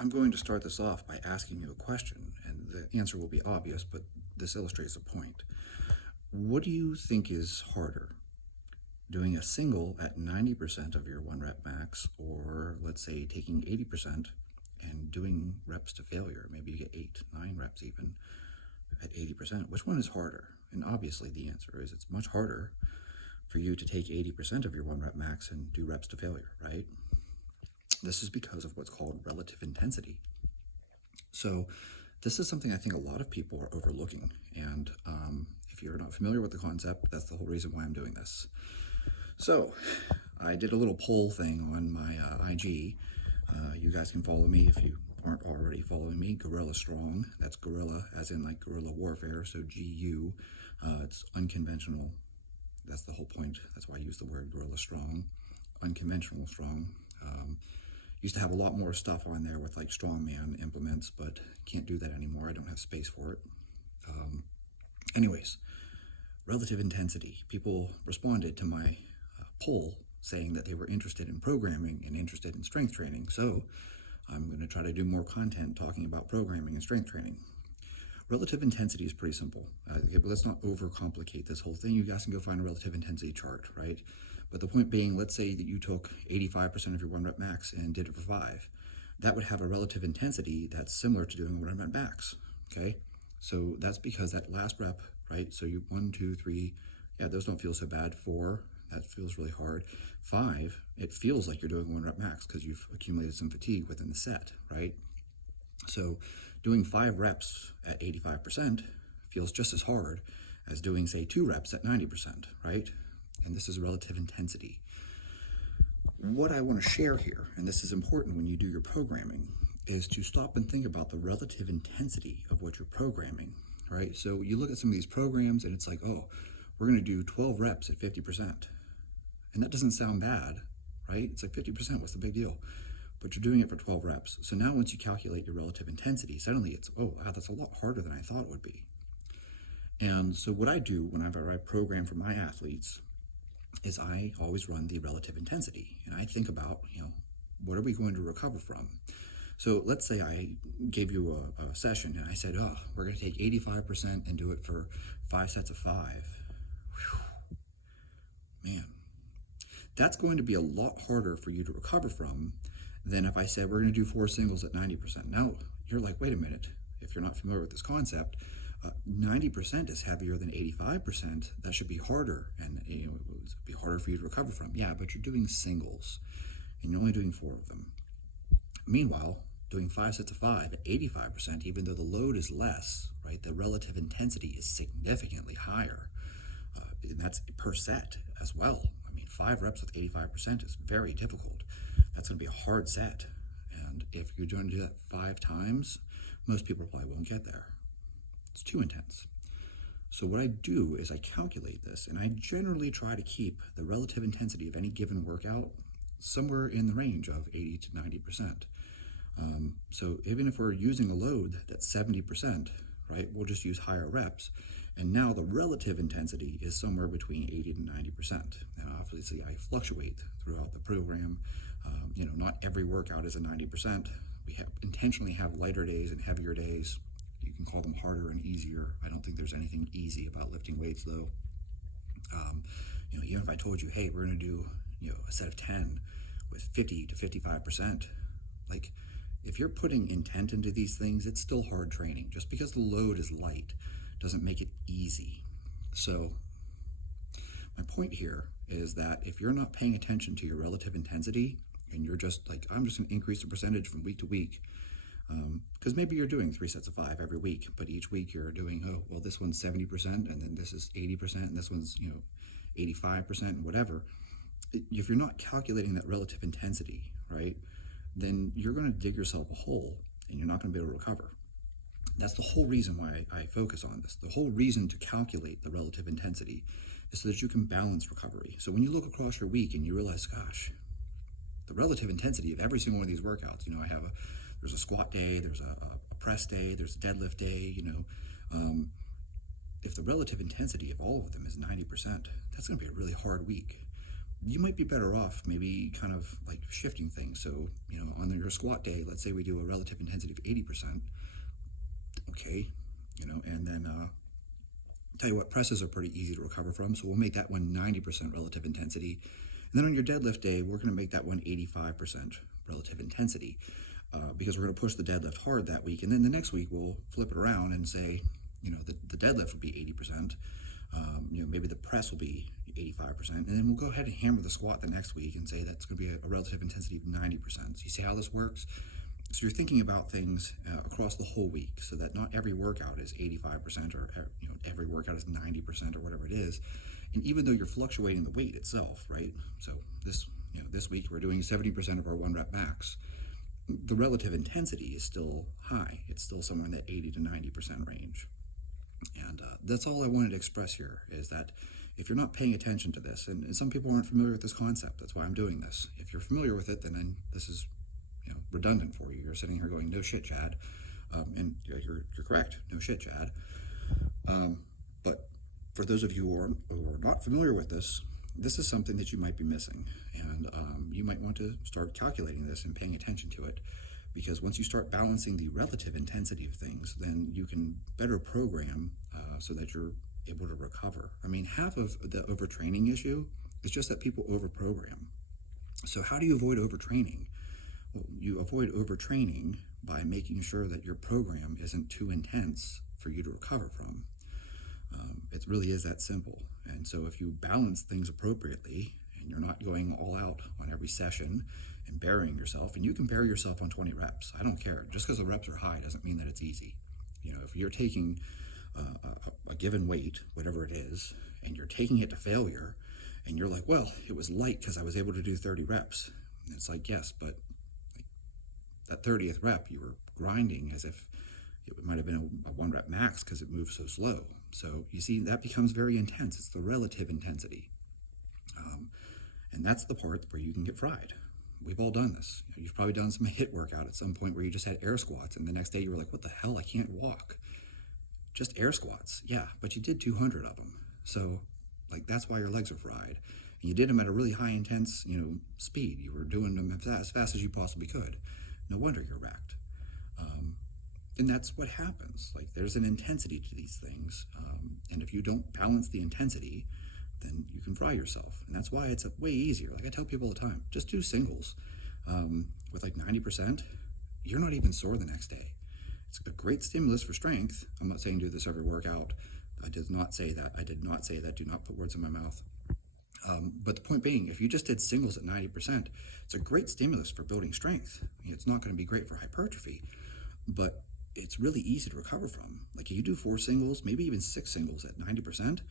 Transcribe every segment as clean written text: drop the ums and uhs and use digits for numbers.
I'm going to start this off by asking you a question, and the answer will be obvious, but this illustrates a point. What do you think is harder, doing a single at 90% of your one rep max, or let's say taking 80% and doing reps to failure? Maybe you get 8, 9 reps even at 80%. Which one is harder? And obviously the answer is it's much harder for you to take 80% of your one rep max and do reps to failure, right? This is because of what's called relative intensity. So this is something I think a lot of people are overlooking. And if you're not familiar with the concept, that's the whole reason why I'm doing this. So I did a little poll thing on my IG. You guys can follow me if you aren't already following me. Gorilla Strong. That's gorilla as in like guerrilla warfare. So GU. It's unconventional. That's the whole point. That's why I use the word Gorilla Strong. Unconventional strong. Used to have a lot more stuff on there with like strongman implements, but can't do that anymore. I don't have space for it. Anyways, relative intensity. People responded to my poll saying that they were interested in programming and interested in strength training. So I'm going to try to do more content talking about programming and strength training. Relative intensity is pretty simple. Let's not overcomplicate this whole thing. You guys can go find a relative intensity chart, right? But the point being, let's say that you took 85% of your one rep max and did it for 5. That would have a relative intensity that's similar to doing one rep max, okay? So that's because that last rep, right? So you 1, 2, 3, yeah, those don't feel so bad. 4, that feels really hard. 5, it feels like you're doing one rep max because you've accumulated some fatigue within the set, right? So doing 5 reps at 85% feels just as hard as doing, say, 2 reps at 90%, right? And this is relative intensity. What I want to share here, and this is important when you do your programming, is to stop and think about the relative intensity of what you're programming, right? So you look at some of these programs and it's like, oh, we're going to do 12 reps at 50%. And that doesn't sound bad, right? It's like 50%, what's the big deal? But you're doing it for 12 reps. So now once you calculate your relative intensity, suddenly it's, oh, wow, that's a lot harder than I thought it would be. And so what I do whenever I program for my athletes is I always run the relative intensity. And I think about, what are we going to recover from? So let's say I gave you a session and I said, oh, we're going to take 85% and do it for 5 sets of 5. Whew. Man, that's going to be a lot harder for you to recover from than if I said we're going to do 4 singles at 90%. Now, you're like, wait a minute. If you're not familiar with this concept, 90% is heavier than 85%. That should be harder, and it would be harder for you to recover from. Yeah, but you're doing singles, and you're only doing 4 of them. Meanwhile, doing 5 sets of 5 at 85%, even though the load is less, right, the relative intensity is significantly higher, and that's per set as well. I mean, 5 reps with 85% is very difficult. That's going to be a hard set, and if you're going to do that 5 times, most people probably won't get there. It's too intense. So what I do is I calculate this, and I generally try to keep the relative intensity of any given workout somewhere in the range of 80 to 90%. So even if we're using a load that's 70%, right, we'll just use higher reps, and now the relative intensity is somewhere between 80 to 90%. Now, obviously, I fluctuate throughout the program. Not every workout is a 90%. We intentionally have lighter days and heavier days. You can call them harder and easier. I don't think there's anything easy about lifting weights, though. Even if I told you, hey, we're going to do, a set of 10 with 50 to 55%, like, if you're putting intent into these things, it's still hard training. Just because the load is light doesn't make it easy. So my point here is that if you're not paying attention to your relative intensity, and you're just like, I'm just going to increase the percentage from week to week, because maybe you're doing 3 sets of 5 every week, but each week you're doing, oh, well, this one's 70%, and then this is 80%, and this one's, 85%, and whatever. If you're not calculating that relative intensity, right, then you're going to dig yourself a hole, and you're not going to be able to recover. That's the whole reason why I focus on this. The whole reason to calculate the relative intensity is so that you can balance recovery. So when you look across your week and you realize, gosh, the relative intensity of every single one of these workouts, there's a squat day, there's a press day, there's a deadlift day, if the relative intensity of all of them is 90%, that's going to be a really hard week. you might be better off maybe kind of like shifting things. So, on your squat day, let's say we do a relative intensity of 80%. Okay. And then tell you what, presses are pretty easy to recover from. So we'll make that one 90% relative intensity. And then on your deadlift day, we're going to make that one 85% relative intensity because we're going to push the deadlift hard that week. And then the next week, we'll flip it around and say, the deadlift will be 80%. Maybe the press will be 85%. And then we'll go ahead and hammer the squat the next week and say that's going to be a relative intensity of 90%. So you see how this works? So you're thinking about things across the whole week, so that not every workout is 85% or every workout is 90% or whatever it is. And even though you're fluctuating the weight itself, right? So this week we're doing 70% of our 1 rep max. The relative intensity is still high. It's still somewhere in that 80 to 90% range. And that's all I wanted to express here, is that if you're not paying attention to this, and some people aren't familiar with this concept, that's why I'm doing this. If you're familiar with it, then this is redundant for you. You're sitting here going, no shit, Chad. And you're correct, no shit, Chad. But for those of you who are not familiar with this is something that you might be missing. And you might want to start calculating this and paying attention to it. Because once you start balancing the relative intensity of things, then you can better program so that you're able to recover. I mean, half of the overtraining issue is just that people overprogram. So how do you avoid overtraining? Well, you avoid overtraining by making sure that your program isn't too intense for you to recover from. It really is that simple. And so if you balance things appropriately and you're not going all out on every session and burying yourself, and you can bury yourself on 20 reps. I don't care. Just because the reps are high doesn't mean that it's easy. If you're taking a given weight, whatever it is, and you're taking it to failure, and you're like, well, it was light because I was able to do 30 reps. And it's like, yes, but that 30th rep, you were grinding as if it might have been a 1 rep max because it moved so slow. So you see, that becomes very intense. It's the relative intensity. And that's the part where you can get fried. We've all done this. You've probably done some HIIT workout at some point where you just had air squats, and the next day you were like, what the hell, I can't walk. Just air squats. Yeah, but you did 200 of them. So that's why your legs are fried. And you did them at a really high intense, speed. You were doing them as fast as you possibly could. No wonder you're wrecked. And that's what happens. There's an intensity to these things. And if you don't balance the intensity, then you can fry yourself. And that's why it's way easier. I tell people all the time, just do singles. With 90%, you're not even sore the next day. It's a great stimulus for strength. I'm not saying do this every workout. I did not say that. Do not put words in my mouth. But the point being, if you just did singles at 90%, it's a great stimulus for building strength. It's not going to be great for hypertrophy, but it's really easy to recover from. If you do 4 singles, maybe even 6 singles at 90%,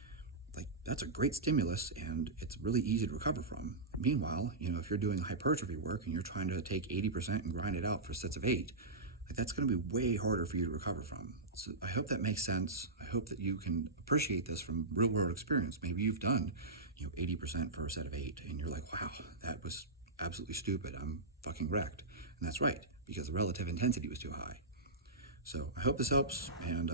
that's a great stimulus, and it's really easy to recover from. Meanwhile, if you're doing hypertrophy work and you're trying to take 80% and grind it out for sets of 8, that's going to be way harder for you to recover from. So I hope that makes sense. I hope that you can appreciate this from real world experience. Maybe you've done 80% for a set of 8, and you're like, wow, that was absolutely stupid. I'm fucking wrecked. And that's right, because the relative intensity was too high. So I hope this helps, and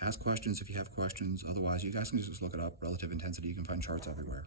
ask questions if you have questions. Otherwise, you guys can just look it up, relative intensity. You can find charts everywhere.